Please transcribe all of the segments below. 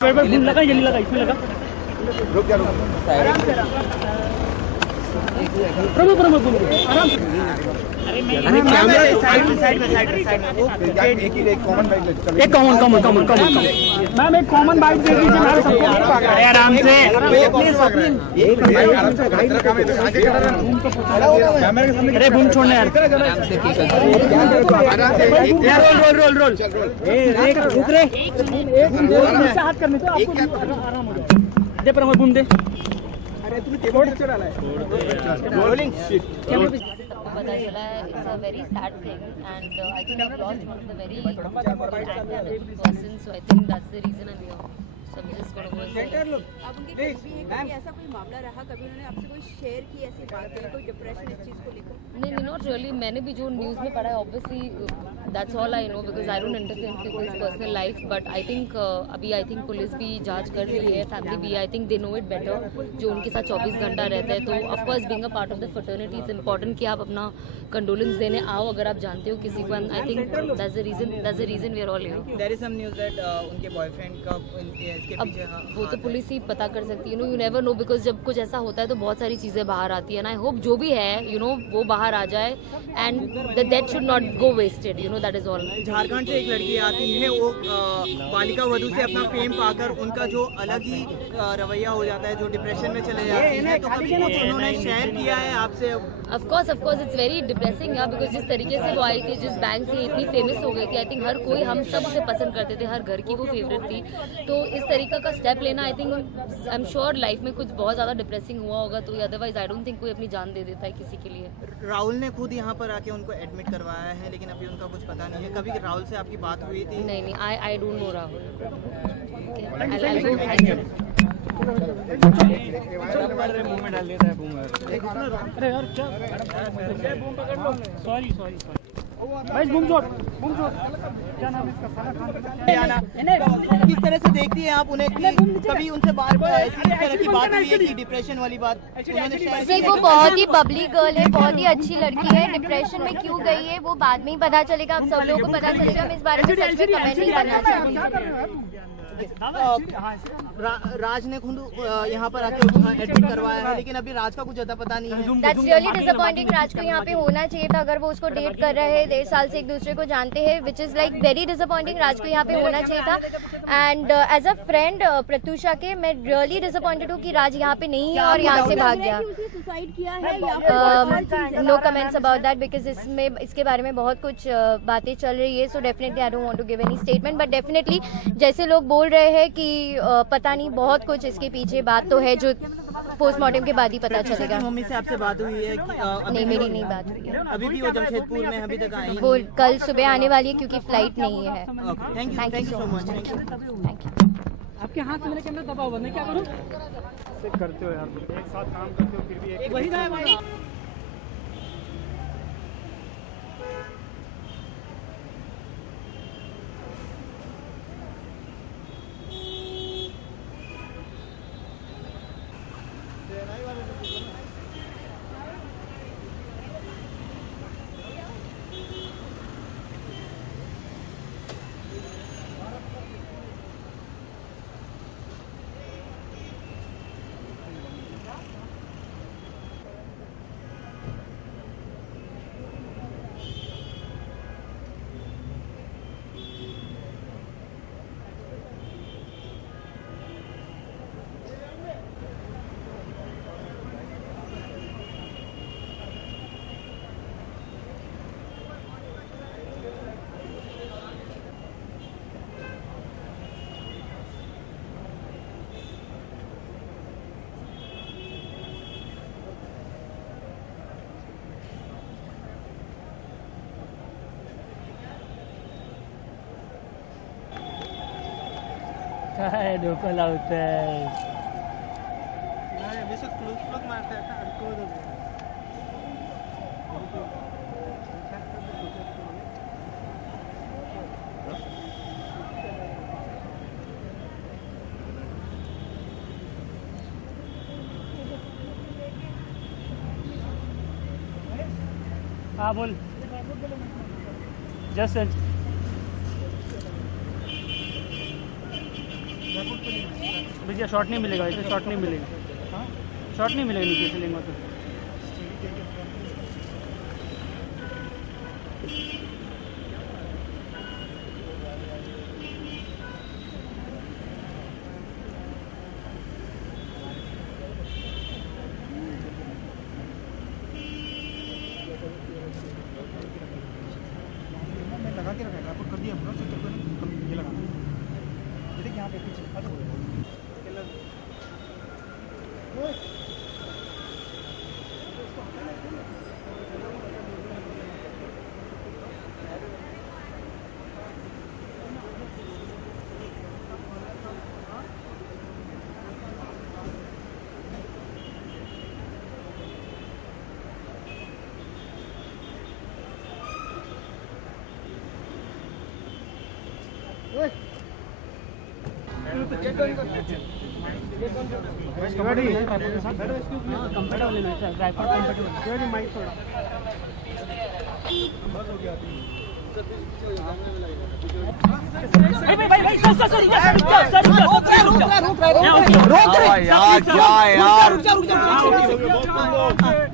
लगा जल्दी लगा इसमें लगा रुक जा रुक आराम से प्रमो आराम से अरे कैमरा साइड में वो एक कॉमन बाइक ले एक कॉमन मैम एक कॉमन बाइक दे दीजिए मैम सबको आराम से एक आराम से भाई काम है आगे कैमरे के सामने अरे बूम छोड़ना यार रोल एक रुक रे एक हाथ करने तो आपको आराम हो जाए दे प्रमो बूम दे अरे तूने कीबोर्ड चला है रोलिंग पता चला है it's a very sad thing and I think I lost one of the very person so I think that's the reason I am so I just gonna go centre लो अब उनके कभी ऐसा कोई मामला रहा कभी उन्होंने आपसे कोई शेयर की ऐसी बात कोई डिप्रेशन इस चीज को लेकर नहीं नॉट रियली मैंने भी जो न्यूज़ में पढ़ा है obviously that's all I know because I don't interfere in people's personal life but I think अभी आई थिंक पुलिस भी जांच कर रही है फैमिली भी I think they know it better जो उनके साथ 24 घंटा रहते हैं तो of course being a part of the fraternity it's important कि आप अपना कंडोलेंस देने आओ अगर आप जानते हो किसी को and I think that's the reason we are all here there is some news that उनके बॉयफ्रेंड का इसके पीछे वो तो पुलिस ही पता कर सकती है यू नेवर नो बिकॉज जब कुछ ऐसा होता है तो बहुत सारी चीज़ें बाहर आती है ना आई होप जो भी है वो बाहर आ जाए and that should not go wasted that is all Jharkhand से एक लड़की आती है वो बालिका वधू से अपना फेम पाकर उनका जो अलग ही रवैया हो जाता है जो डिप्रेशन में चले जाती है तो कभी उन्होंने शेयर किया है आपसे of course it's very depressing यार बिकॉज जिस तरीके से वो आई थी जिस बैंक से इतनी फेमस हो गई थी आई थिंक हर कोई हम सब उसे पसंद करते थे हर घर की वो फेवरेट थी तो इस तरीके का स्टेप लेना आई think I am sure life में कुछ बहुत ज़्यादा डिप्रेसिंग हुआ होगा तो अदरवाइज आई डोंट थिंक कोई अपनी जान दे देता है किसी के लिए राहुल ने खुद यहाँ पर आके उनको एडमिट करवाया है लेकिन अभी उनका कुछ पता नहीं है कभी राहुल से आपकी बात हुई थी नहीं आई डोंट नो राहुल मुंह में डाल देता है बूम अरे यार क्या बूम पकड़ लो सॉरी भाई बूम छोड़ क्या नाम है इसका साला खान किस तरह से देखती है आप उन्हें कभी उनसे बात इस तरह की बात हुई है कि डिप्रेशन वाली बात उन्होंने जी वो बहुत ही बबली गर्ल है बहुत ही अच्छी लड़की है डिप्रेशन में क्यों गई है वो बाद में ही पता चलेगा आप सब लोगों को पता चलेगा हम इस बारे में सच में कमेंट नहीं करना चाहते राज ने खुद यहाँ पर आके एडमिट करवाया है लेकिन अभी राज का कुछ ज्यादा पता नहीं है दैट्स रियली डिसअपॉइंटिंग राज को यहाँ पे होना चाहिए था अगर वो उसको डेट कर रहे हैं 1.5 साल से एक दूसरे को जानते हैं which is like very disappointing Raj को यहाँ पे होना चाहिए था and as a friend Pratyusha के मैं रियली डिसअपॉइंटेड हूँ कि राज यहाँ पे नहीं है और यहाँ से भाग गया सुसाइड किया है या no comments about that because इसके बारे में बहुत कुछ बातें चल रही है so definitely I don't want to give any statement but definitely जैसे लोग बोल रहे हैं कि पता नहीं बहुत कुछ इसके पीछे बात तो है जो पोस्टमार्टम के बाद ही पता चलेगा मम्मी से आपसे बात हुई है कि नहीं मेरी नहीं बात हुई है अभी भी वो जमशेदपुर में अभी तक आई वो कल सुबह आने वाली है क्योंकि फ्लाइट नहीं है thank you so much thank you आपके हाथ से मेरा कैमरा दबा हुआ मैं क्या करूं से करते हो यार एक साथ काम करते हो फिर भी एक वही ना है काय डोकं लावतंय हाँ बोल जस्ट भैया शॉट नहीं मिलेगा, इसे शॉट नहीं मिलेगा, शॉट नहीं मिलेगा नीचे से लेंगे तो। लगा के रखा है, कर दिया पूरा सेंटर को ये लगा ये देख यहाँ पे पीछे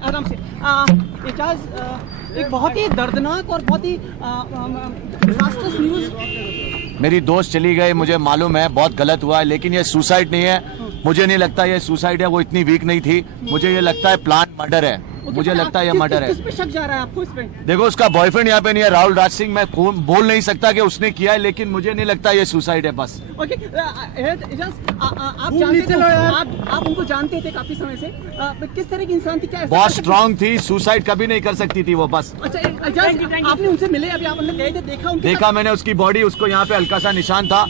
आराम से एजाज, एक बहुत ही दर्दनाक और बहुत ही डिजास्टर्स न्यूज। मेरी दोस्त चली गई, मुझे मालूम है बहुत गलत हुआ है, लेकिन ये सुसाइड नहीं है। मुझे नहीं लगता ये सुसाइड है, वो इतनी वीक नहीं थी। मुझे ये लगता है प्लान मर्डर है, मुझे लगता है ये मर्डर है। किस पे शक जा रहा है आपको इस पे? देखो उसका बॉयफ्रेंड यहाँ पे नहीं है, राहुल राज सिंह। मैं बोल नहीं सकता कि उसने किया है, लेकिन मुझे नहीं लगता ये सुसाइड है बस। ओके, एजाज, आप जानते थे, आप उनको जानते थे काफी समय से, किस तरह की इंसान थी, क्या बहुत स्ट्रांग थी, सुसाइड कभी नहीं कर सकती थी वो बस। अच्छा एजाज, आपने उनसे मिले, अभी आप अंदर गए थे, देखा मैंने उसकी बॉडी, उसको यहाँ पे हल्का सा निशान था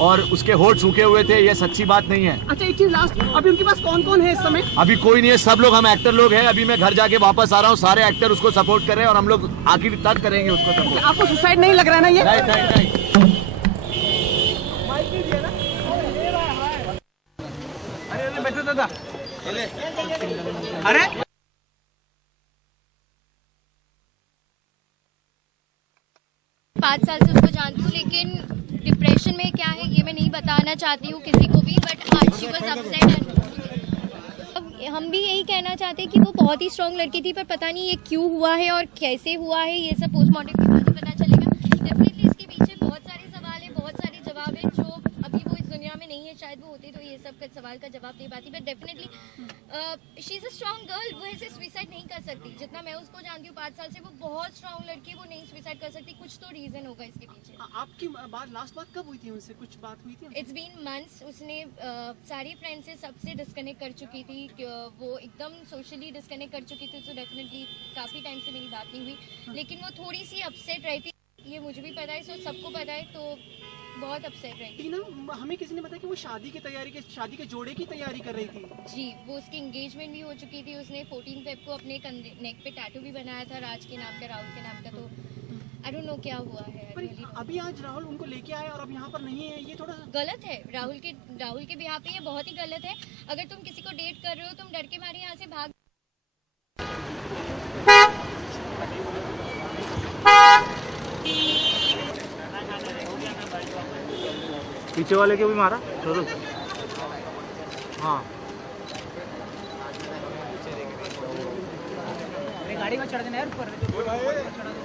और उसके होठ सूखे हुए थे। ये सच्ची बात नहीं है। अच्छा एक चीज लास्ट, अभी उनके पास कौन कौन है इस समय? अभी कोई नहीं है, सब लोग हम एक्टर लोग हैं। अभी मैं घर जाके वापस आ रहा हूँ, सारे एक्टर उसको सपोर्ट कर रहे हैं और हम लोग आखिर तक करेंगे उसको सपोर्ट। आपको सुसाइड नहीं लग रहा है ना ये? नहीं। अरे 5 साल से उसको जानती हूँ, लेकिन डिप्रेशन में क्या है ये मैं नहीं बताना चाहती हूँ किसी को भी, बट आज शी वाज अपसेट। अब हम भी यही कहना चाहते हैं कि वो बहुत ही स्ट्रॉन्ग लड़की थी, पर पता नहीं ये क्यों हुआ है और कैसे हुआ है, ये सब पोस्टमार्टम के बाद ही पता चलेगा। डेफिनेटली इसके पीछे बहुत सारे सवाल है, बहुत सारे जवाब है, जो अभी वो इस दुनिया में नहीं है। शायद वो होती तो ये सब सवाल का जवाब दे पाती, but definitely she is a strong girl. वो ऐसे सुसाइड नहीं कर सकती, जितना मैं उसको जानती हूँ 5 साल से, वो बहुत स्ट्रॉन्ग लड़की है, वो नहीं सुसाइड कर सकती। कुछ तो रीजन होगा इसके पीछे। आपकी लास्ट बात कब हुई थी उनसे? कुछ बात हुई थी? It's been months. उसने सारी फ्रेंड्स से, सबसे डिस्कनेक्ट कर चुकी थी, वो एकदम सोशली डिस्कनेक्ट कर चुकी थी, तो डेफिनेटली काफ़ी टाइम से मेरी बात नहीं हुई, लेकिन वो थोड़ी सी अपसेट रहती, ये मुझे भी पता है, सो सबको पता है, तो बहुत अपसेट रही थी ना। हमें किसी ने बताया कि वो शादी के जोड़े की तैयारी कर रही थी। जी, वो उसकी एंगेजमेंट भी हो चुकी थी। उसने 14 फेब को अपने नेक पे टैटू भी बनाया था राज के नाम का, राहुल के नाम का, तो आई डोंट नो क्या हुआ है। अभी आज राहुल उनको लेके आए और अब यहाँ पर नहीं है, ये थोड़ा गलत है। राहुल के बिहाफ पे ये बहुत ही गलत है। अगर तुम किसी को डेट कर रहे हो, तुम डर के मारे यहाँ से भाग। पीछे वाले को भी मारा, छोड़ो। हाँ गाड़ी में चढ़ देना यार ऊपर।